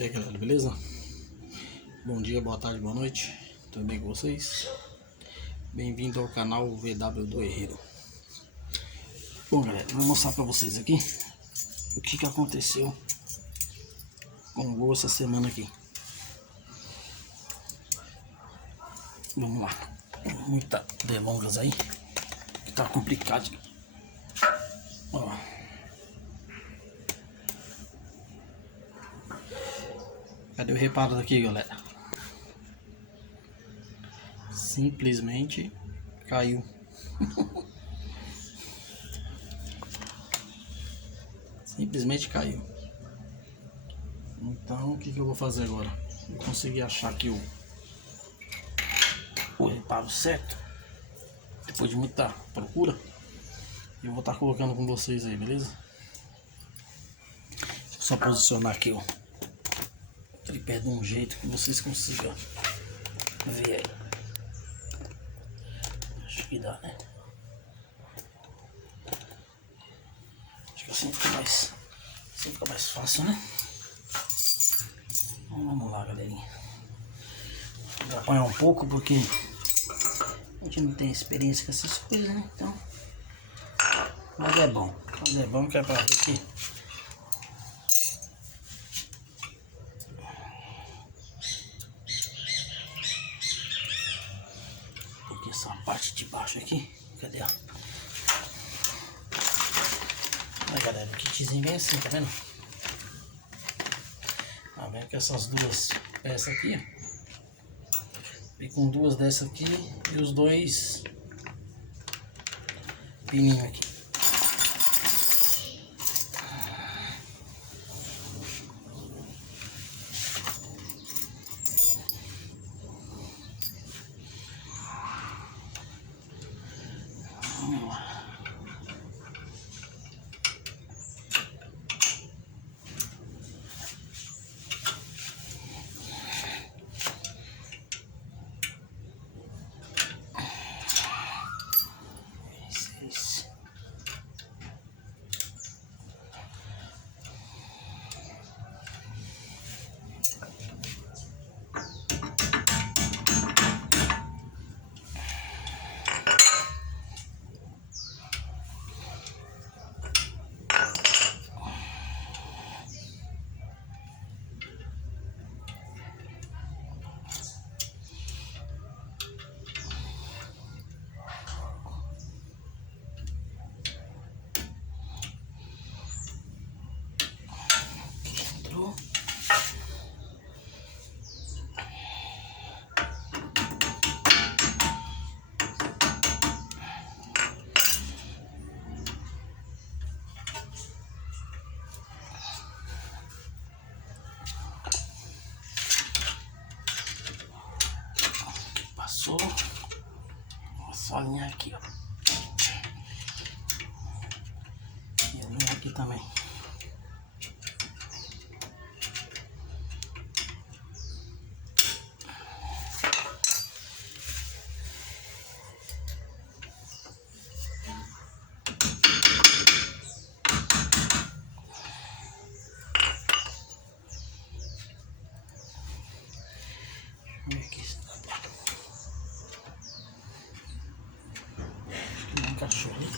E aí galera, beleza? Bom dia, boa tarde, boa noite. Tudo bem com vocês? Bem-vindo ao canal VW do Herreiro. Bom galera, vou mostrar pra vocês aqui o que aconteceu com o Gol essa semana aqui. Vamos lá, muita delongas aí, que tá complicado. Ó. Cadê o reparo daqui, galera? Simplesmente caiu. Simplesmente caiu. Então o que eu vou fazer agora? Eu consegui achar aqui o reparo certo. Depois de muita procura, eu vou estar colocando com vocês aí, beleza? Só posicionar aqui o tripé de um jeito que vocês consigam ver aí. Acho que dá, né? Acho que assim fica mais fácil, né? Então, vamos lá, galerinha. Vou apanhar um pouco porque a gente não tem experiência com essas coisas, né? Então, mas é bom que é pra ver que porque essa parte de baixo aqui, cadê? Olha galera, o kitzinho vem assim, tá vendo? Tá vendo que essas duas peças aqui, ó, vem com duas dessas aqui e os dois pininhos aqui. Vamos lá. Passou. Só a linha aqui, ó. E a linha aqui também. Deixa eu ver aqui se dá pra... Acho que não encaixou ali.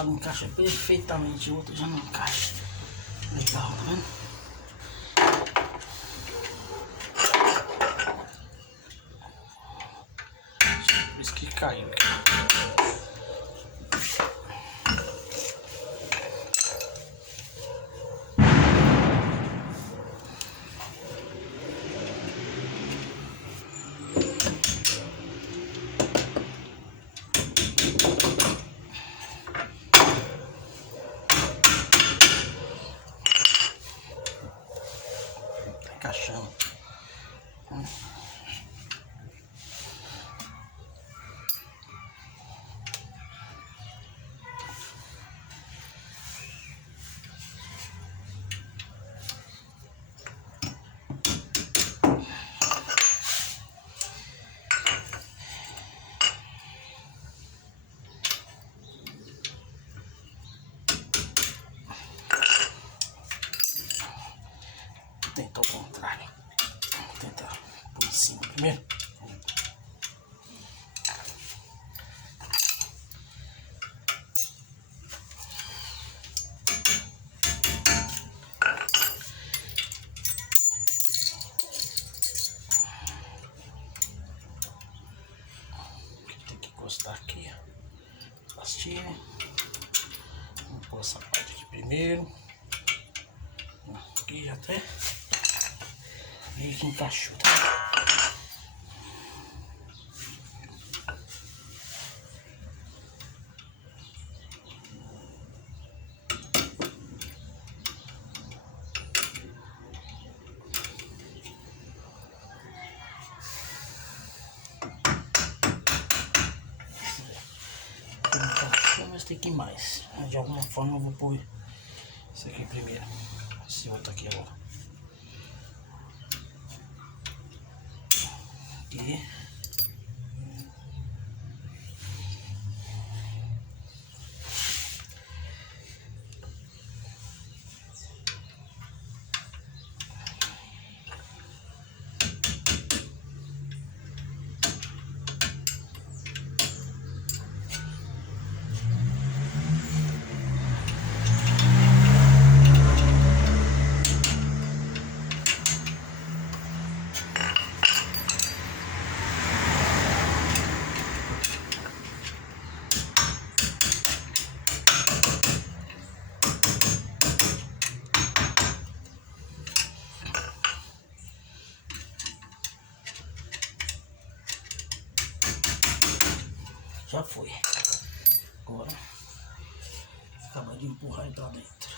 lado encaixa perfeitamente, o outro já não encaixa. Legal, tá vendo? Por isso que caiu aqui. Encaixando. Tentar o contrário. Vou tentar por cima primeiro. Tem que encostar aqui, ó. Pastilha. Vou pôr essa parte aqui primeiro. Aqui já até meio que encaixou, tá? Encaixou, mas tem que ir mais. De alguma forma eu vou pôr isso aqui primeiro. Esse outro aqui agora. Aqui. Já foi. Agora, acaba de empurrar ele pra dentro.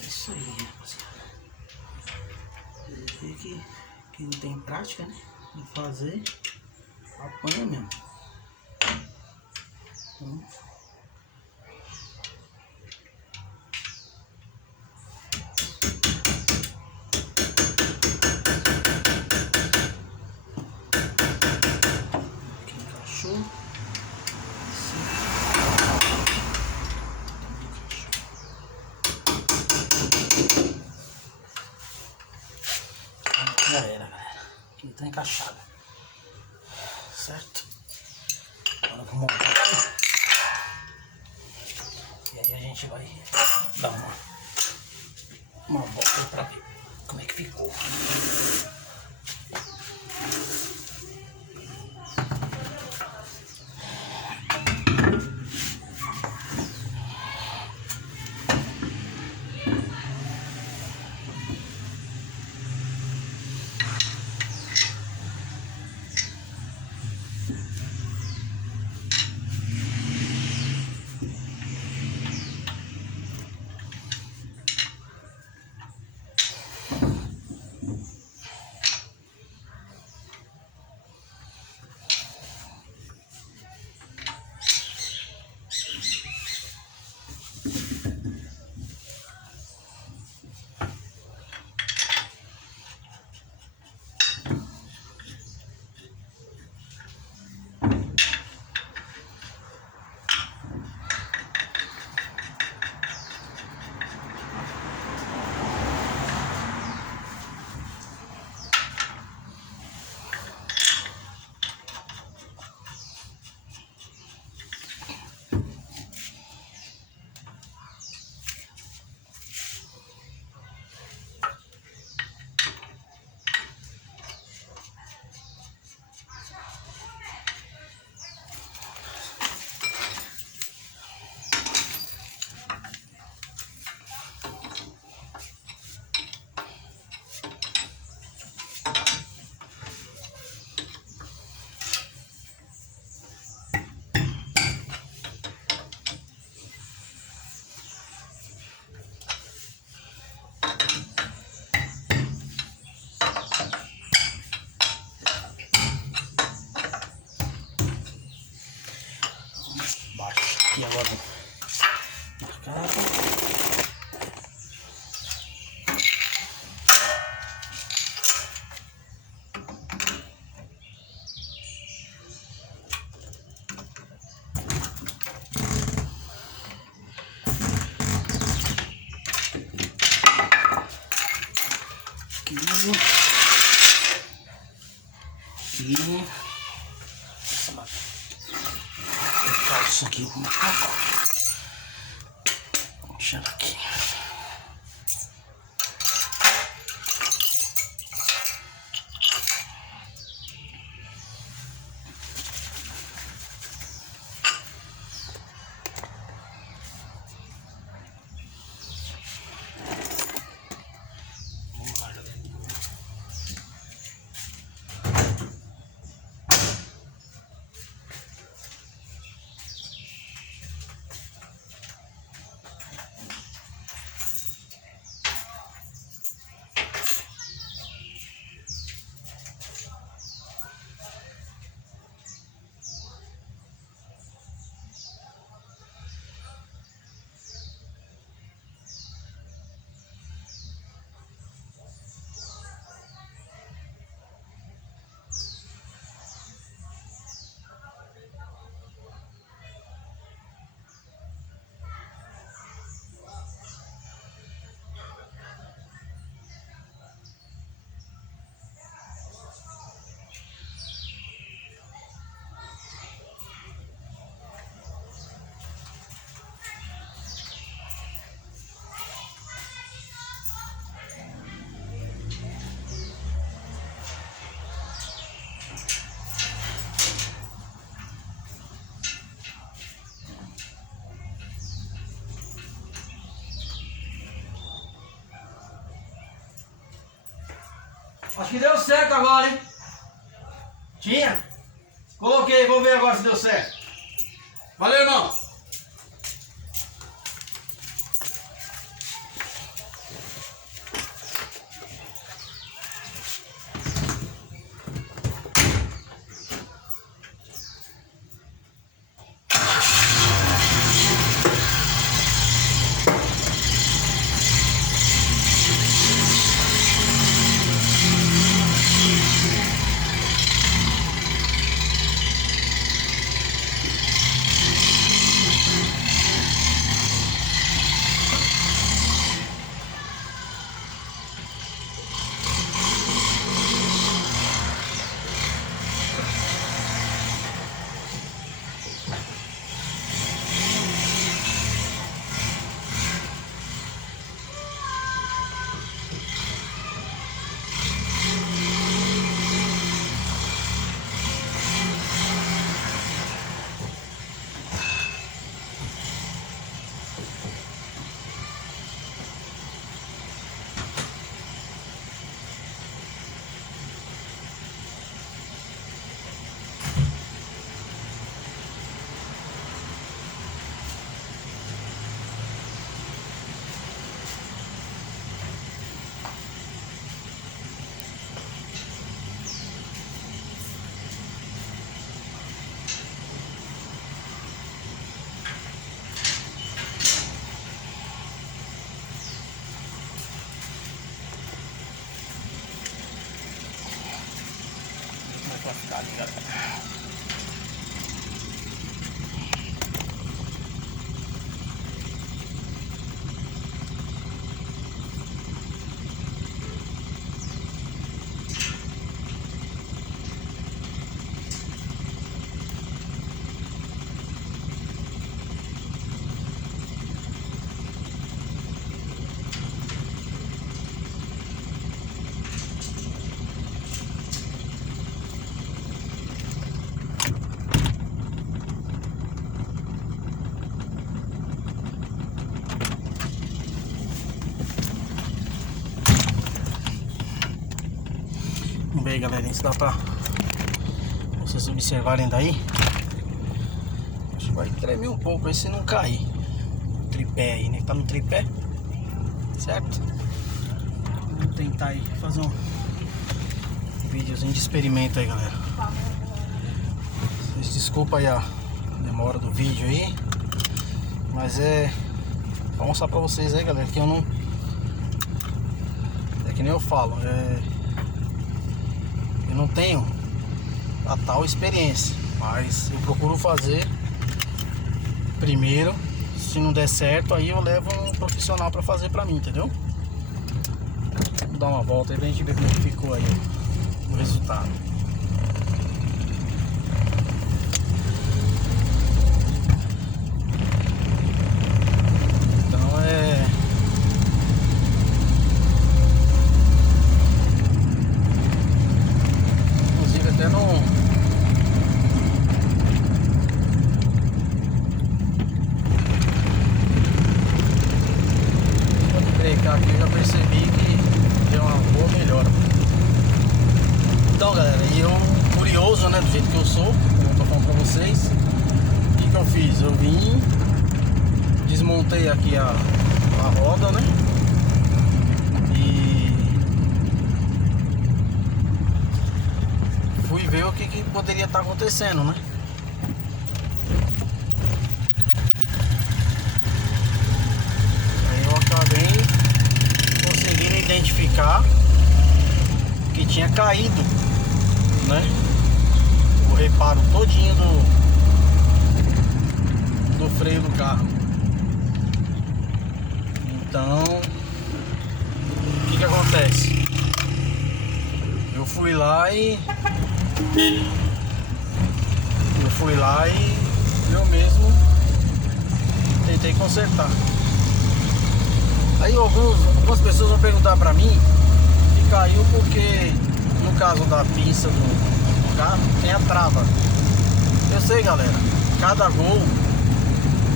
Isso aí, rapaziada. Vê que não tem prática, né? De fazer, apanha mesmo. Então, aqui encaixou. Já era, galera. Aqui tá encaixado. Certo? Agora eu vou montar aqui. E aí a gente vai dar uma volta pra ver como é que ficou. aqui. Vou fechar isso aqui com uma capa. Vou deixar aqui. Acho que deu certo agora, hein? Tinha? Coloquei, vamos ver agora se deu certo. Valeu, irmão! Vai ficar ligado. Vamos ver aí, galerinha, se dá pra vocês observarem daí. Acho que vai tremer um pouco aí se não cair. O tripé aí, né? Tá no tripé, certo? Vamos tentar aí fazer um videozinho de experimento aí, galera. Vocês desculpa aí a demora do vídeo aí, mas é pra mostrar pra vocês aí, galera, que eu não... É que nem eu falo, eu não tenho a tal experiência, mas eu procuro fazer primeiro. Se não der certo, aí eu levo um profissional pra fazer pra mim, entendeu? Vamos dar uma volta aí pra gente ver como ficou aí o resultado. até no... Quando brecar aqui eu já percebi que deu uma boa melhora. Então galera, e eu curioso, né, do jeito que eu sou, como eu tô falando pra vocês, o que eu fiz? Eu vim, desmontei aqui a roda, né, e fui ver o que poderia estar acontecendo, né. Aí eu acabei conseguindo identificar que tinha caído, né, o reparo todinho do freio do carro. Então, o que acontece? Eu fui lá e eu mesmo tentei consertar. Aí algumas pessoas vão perguntar pra mim que caiu porque no caso da pinça do carro tem a trava. Eu sei, galera, cada Gol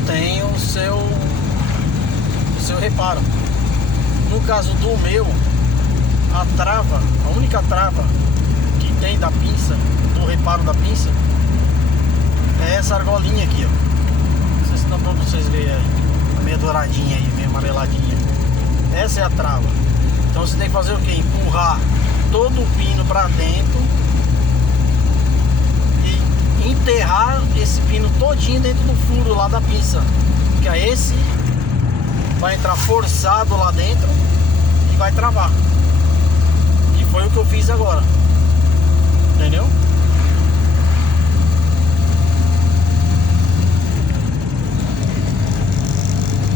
tem o seu reparo. No caso do meu, a trava, a única trava que tem da pinça, do reparo da pinça, é essa argolinha aqui, ó. Não sei se dá pra vocês verem aí, a meia douradinha aí, meio amareladinha. Essa é a trava. Então você tem que fazer o que? Empurrar todo o pino pra dentro e enterrar esse pino todinho dentro do furo lá da pinça, que é esse vai entrar forçado lá dentro e vai travar. E foi o que eu fiz agora, entendeu?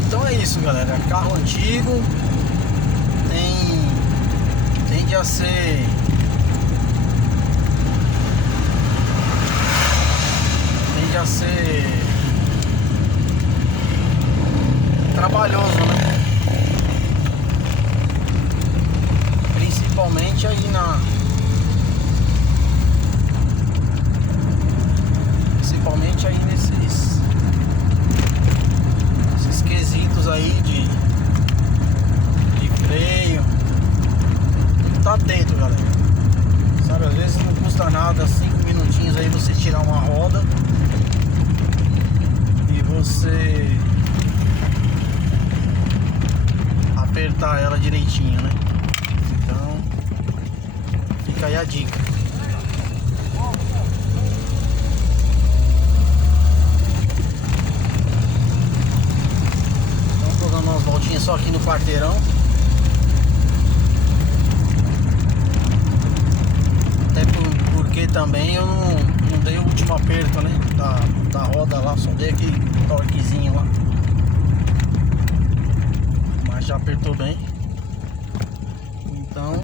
Então é isso, galera. Carro antigo tende a ser trabalhoso, né? Principalmente aí nesses quesitos aí de freio. Tem que estar atento, galera. Sabe, às vezes não custa nada 5 minutinhos aí você tirar uma roda e você apertar ela direitinho, né? Então fica aí a dica. Então tô dando umas voltinhas só aqui no quarteirão. Até porque também eu não dei o último aperto, né, da roda lá, só dei aquele torquezinho lá. Mas já apertou bem. Então